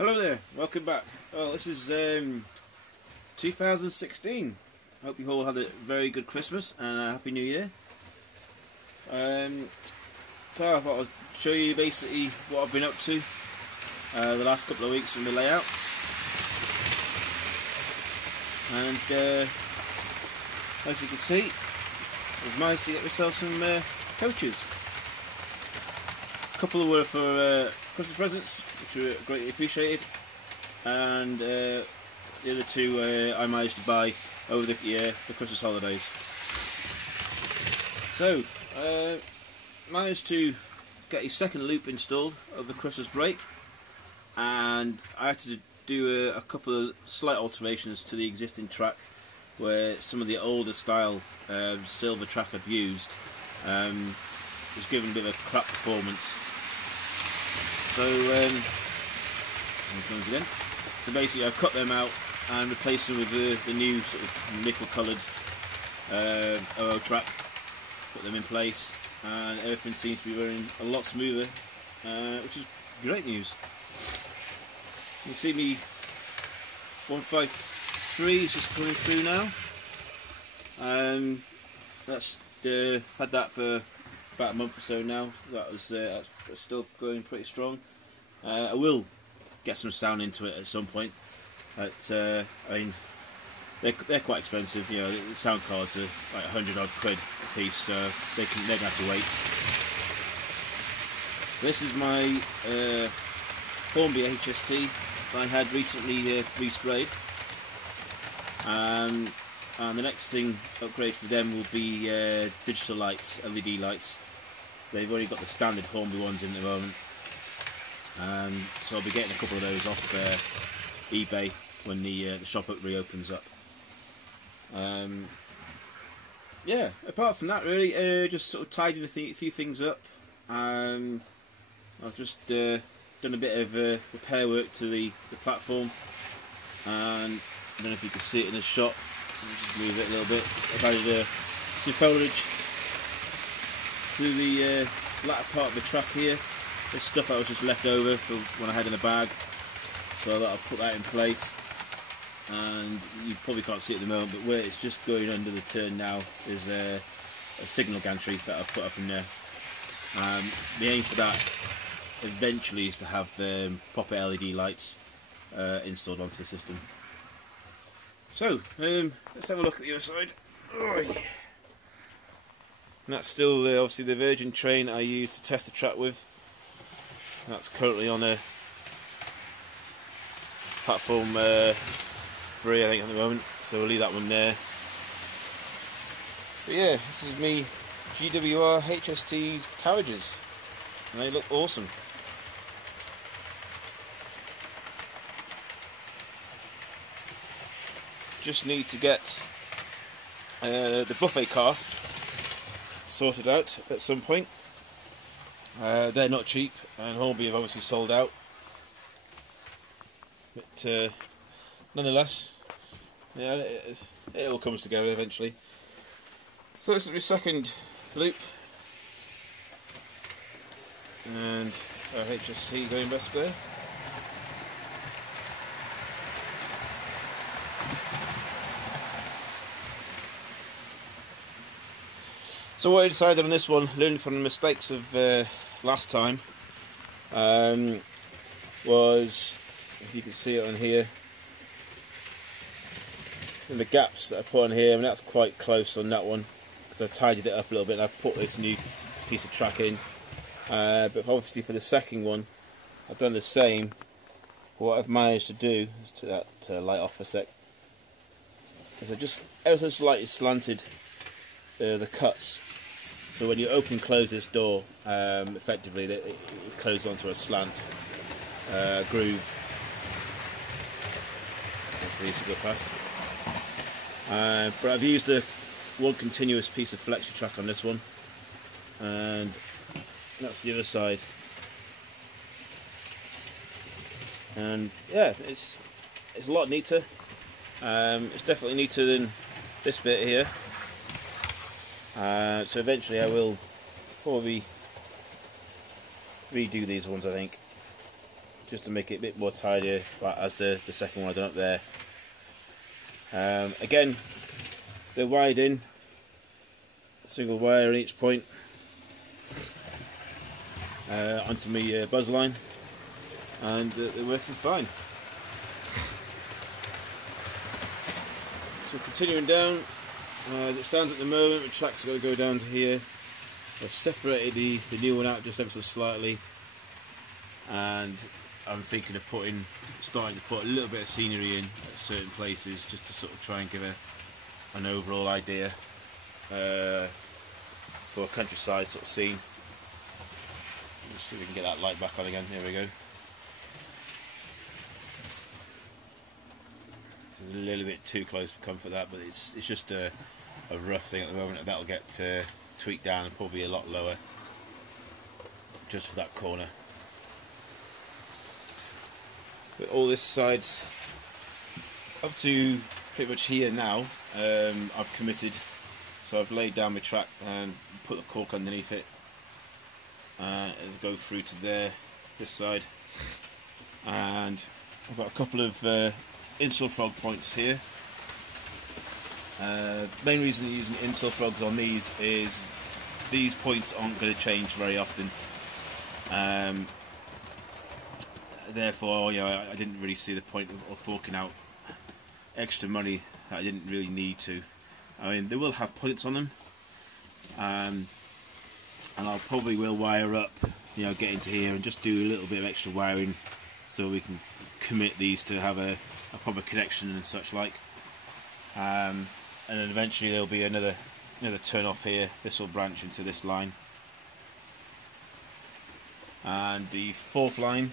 Hello there, welcome back. Well, this is 2016. I hope you all had a very good Christmas and a Happy New Year. So I thought I'd show you basically what I've been up to the last couple of weeks from the layout. And as you can see, I've managed to get myself some coaches. A couple were for Christmas presents, which were greatly appreciated, and the other two I managed to buy over the Christmas holidays. So, managed to get a second loop installed over the Christmas break, and I had to do a couple of slight alterations to the existing track, where some of the older style silver track I'd used was given a bit of a crap performance. So, here it comes again. So basically I cut them out and replaced them with the new sort of nickel coloured OO track, put them in place, and everything seems to be running a lot smoother, which is great news. You can see me 153 is just coming through now. That's had that for about a month or so now. That's still going pretty strong. I will get some sound into it at some point. But I mean, they're quite expensive. You know, the sound cards are like 100 odd quid a piece, so they're gonna have to wait. This is my Hornby HST I had recently resprayed. And the next thing upgrade for them will be digital lights, LED lights. They've already got the standard Hornby ones in at the moment, so I'll be getting a couple of those off eBay when the shop reopens up. Yeah, apart from that, really, just sort of tidying a few things up. I've just done a bit of repair work to the platform, and I don't know if you can see it in the shot. I'll just move it a little bit. I've added some foliage to the latter part of the track here. This stuff that was just left over from when I had in the bag, so I thought I'll put that in place. And you probably can't see it at the moment, but where it's just going under the turn now is a signal gantry that I've put up in there. The aim for that eventually is to have proper LED lights installed onto the system. So, let's have a look at the other side. And that's still obviously the Virgin train I used to test the track with. That's currently on a platform 3, I think, at the moment, so we'll leave that one there. But yeah, this is me GWR HST carriages, and they look awesome. Just need to get the buffet car sorted out at some point. They're not cheap, and Hornby have obviously sold out. But nonetheless, yeah, it all comes together eventually. So this is my second loop, and our HSC going best there. So what I decided on this one, learning from the mistakes of last time, was, if you can see it on here, and the gaps that I put on here, I mean, that's quite close on that one, because I've tidied it up a little bit and I've put this new piece of track in. But obviously for the second one, I've done the same. What I've managed to do, is to that light off for a sec, is I just ever so slightly slanted the cuts, so when you open and close this door, effectively it closes onto a slant groove. Hopefully this will go past. But I've used one continuous piece of flexi track on this one, and that's the other side. And yeah, it's a lot neater. It's definitely neater than this bit here. So eventually I will probably redo these ones, I think. just to make it a bit more tidier, like as the second one I done up there. Again, they're wired in, single wire on each point, onto my buzz line, and they're working fine. So continuing down, as it stands at the moment, the track's got to go down to here. I've separated the new one out just ever so slightly, and I'm thinking of starting to put a little bit of scenery in at certain places, just to sort of try and give an overall idea for a countryside sort of scene. Let's see if we can get that light back on again. Here we go. This is a little bit too close for comfort, that, but it's just a rough thing at the moment. That'll get tweaked down and probably a lot lower just for that corner. But all this side's up to pretty much here now. I've committed, so I've laid down my track and put the cork underneath it, and it'll go through to there, this side, and I've got a couple of insular frog points here. Main reason I'm using insular frogs on these is these points aren't going to change very often. Therefore, you know, I didn't really see the point of forking out extra money that I didn't really need to. I mean, they will have points on them, and I'll probably will wire up, you know, get into here and just do a little bit of extra wiring so we can commit these to have a proper connection and such like. And then eventually there'll be another turn off here. This will branch into this line, and the fourth line,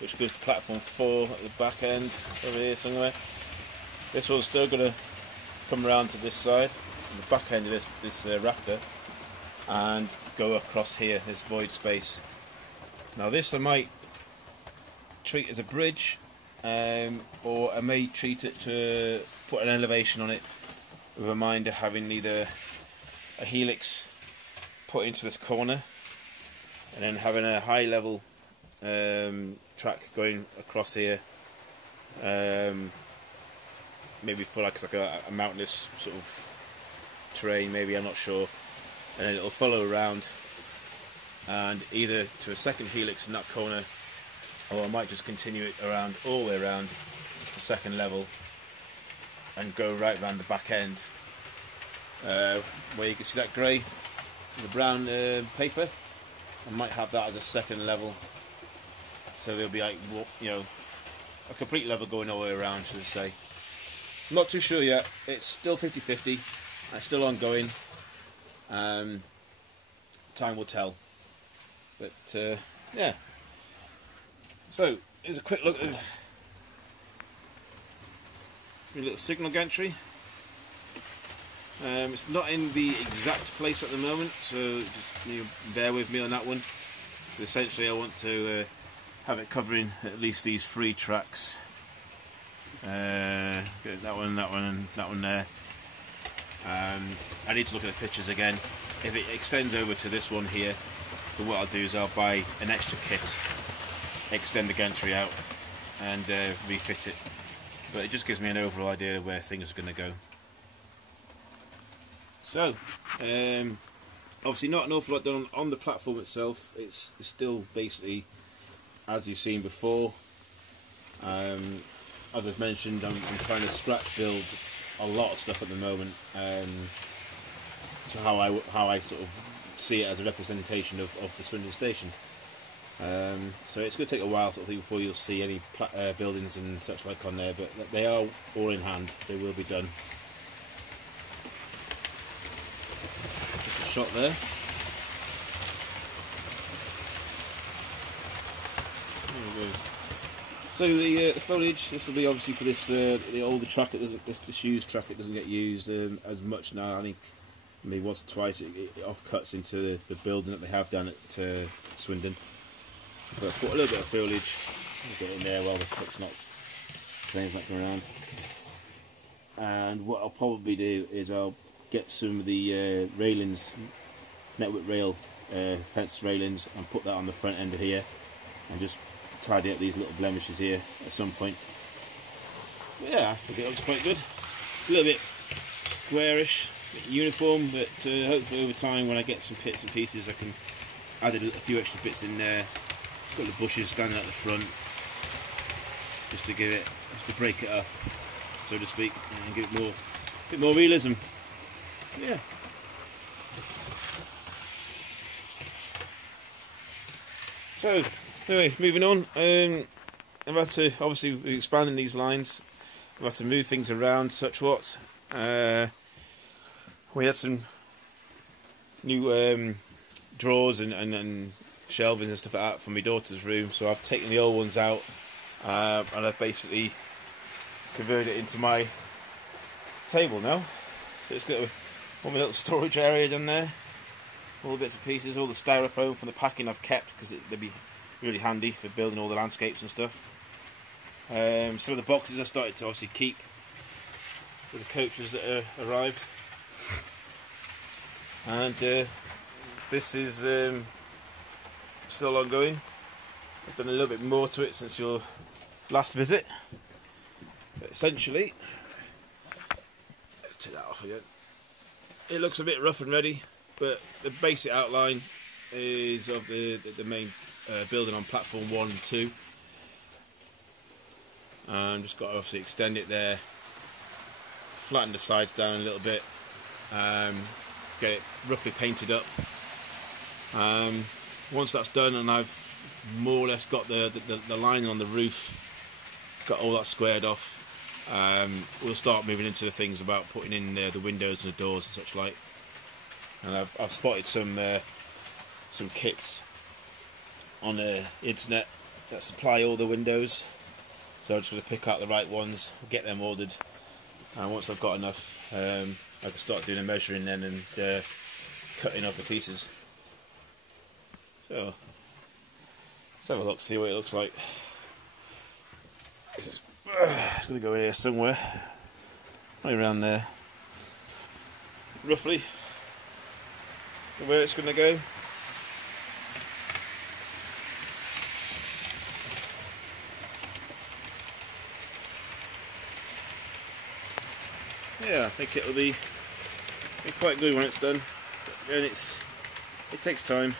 which goes to platform 4 at the back end over here somewhere. This one's still going to come around to this side, the back end of this rafter, and go across here, this void space. Now this I might treat as a bridge, or I may treat it to put an elevation on it, with a mind of having either a helix put into this corner, and then having a high level track going across here, maybe for like a mountainous sort of terrain, maybe, I'm not sure, and then it'll follow around, and either to a second helix in that corner, or I might just continue it around all the way around the second level and go right around the back end, where you can see that grey, the brown paper. I might have that as a second level, so there'll be, like, you know, a complete level going all the way around, should I say. I'm not too sure yet. It's still 50-50. It's still ongoing. Time will tell. But yeah. So here's a quick look of a little signal gantry. It's not in the exact place at the moment, so just bear with me on that one. Essentially, I want to have it covering at least these 3 tracks. That one, and that one there. I need to look at the pictures again. If it extends over to this one here, then what I'll do is I'll buy an extra kit, extend the gantry out, and refit it. But it just gives me an overall idea of where things are going to go. So, obviously not an awful lot done on the platform itself. It's still basically as you've seen before. As I've mentioned, I'm trying to scratch build a lot of stuff at the moment, to how I sort of see it as a representation of the Swindon Station. So it's going to take a while, sort of thing, before you'll see any buildings and such like on there, but they are all in hand. They will be done. Just a shot there. There we go. So the foliage, this will be obviously for this the older track. This disused track. It doesn't get used as much now. I think maybe once or twice it offcuts into the building that they have down at Swindon. But I'll put a little bit of foliage, get in there while the train's not coming around. And what I'll probably do is I'll get some of the railings, network rail fence railings, and put that on the front end of here, and just tidy up these little blemishes here at some point. But yeah, I think it looks quite good. It's a little bit squarish, a bit uniform, but hopefully over time when I get some bits and pieces I can add a few extra bits in there. Got the bushes standing at the front just to break it up, so to speak, and give it a bit more realism. Yeah. So anyway, moving on. I've had to, obviously we're expanding these lines, I've had to move things around, such what. We had some new drawers and shelving and stuff like that from my daughter's room, so I've taken the old ones out and I've basically converted it into my table now. So it's got one little storage area down there, all the bits and pieces, all the styrofoam from the packing I've kept because they'd be really handy for building all the landscapes and stuff. Some of the boxes I started to obviously keep with the coaches that arrived, and this is still ongoing. I've done a little bit more to it since your last visit, but essentially, let's take that off again. It looks a bit rough and ready, but the basic outline is of the main building on platform 1 and 2. Just got to obviously extend it there, flatten the sides down a little bit, get it roughly painted up. Once that's done and I've more or less got the lining on the roof, got all that squared off, we'll start moving into the things about putting in the windows and the doors and such like. And I've spotted some kits on the internet that supply all the windows, so I'm just going to pick out the right ones, get them ordered, and once I've got enough, I can start doing a measuring then and cutting off the pieces. So let's have a look, see what it looks like. It's going to go here somewhere, right around there, roughly where it's going to go. Yeah, I think it'll be quite good when it's done, and it takes time,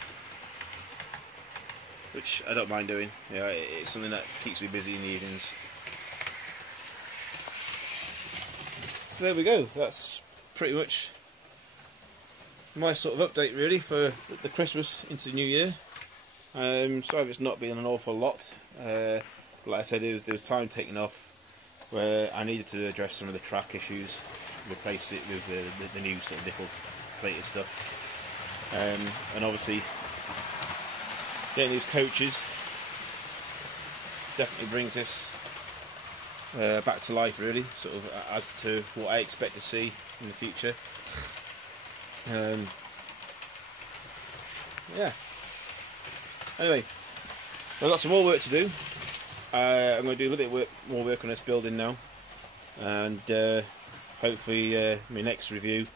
which I don't mind doing. Yeah, it's something that keeps me busy in the evenings. So there we go. That's pretty much my sort of update really for the Christmas into the New Year. Sorry if it's not been an awful lot. Like I said, there was time taken off where I needed to address some of the track issues, replace it with the new sort of nickel plated stuff, and obviously getting these coaches definitely brings this back to life really, sort of as to what I expect to see in the future. Yeah. Anyway, I've got some more work to do. I'm going to do a little bit more work on this building now, and hopefully my next review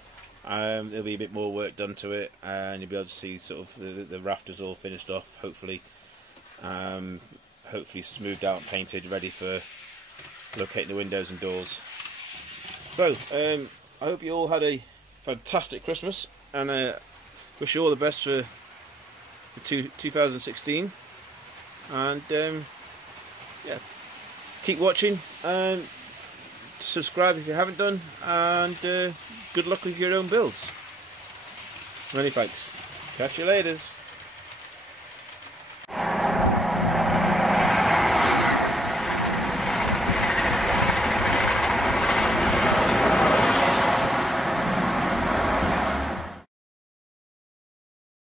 there'll be a bit more work done to it, and you'll be able to see sort of the rafters all finished off, hopefully smoothed out and painted, ready for locating the windows and doors. So I hope you all had a fantastic Christmas, and wish you all the best for 2016, and yeah, keep watching and subscribe if you haven't done, and good luck with your own builds. Many thanks. Catch you later.